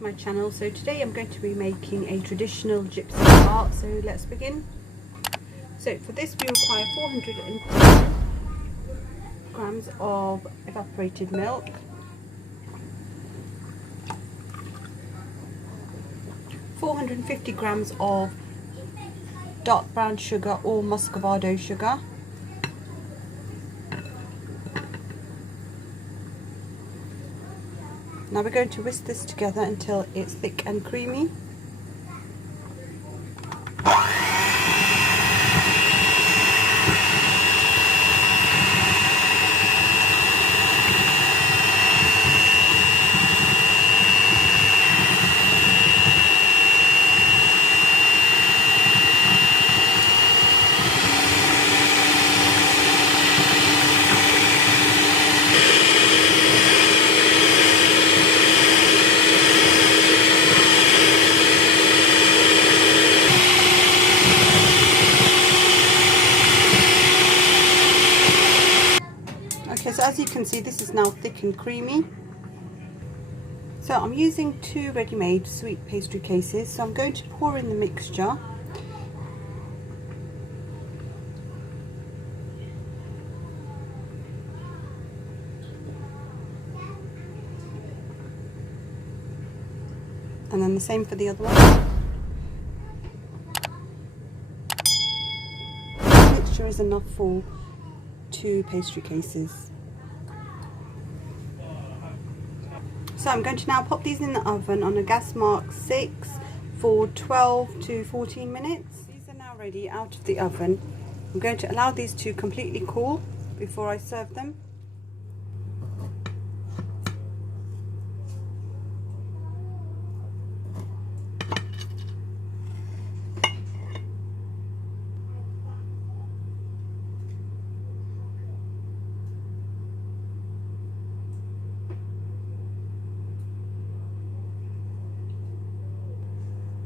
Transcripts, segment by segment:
to my channel. So today I'm going to be making a traditional gypsy tart, so let's begin. So for this we require 410 grams of evaporated milk, 450 grams of dark brown sugar or muscovado sugar, now we're going to whisk this together until it's thick and creamy. Okay, so as you can see, this is now thick and creamy. So I'm using 2 ready-made sweet pastry cases, so I'm going to pour in the mixture. And then the same for the other one. The mixture is enough for 2 pastry cases. So I'm going to now pop these in the oven on a gas mark 6 for 12 to 14 minutes. These are now ready out of the oven. I'm going to allow these to completely cool before I serve them.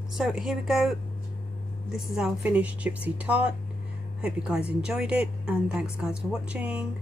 So here we go, this is our finished gypsy tart. Hope you guys enjoyed it, and thanks guys for watching.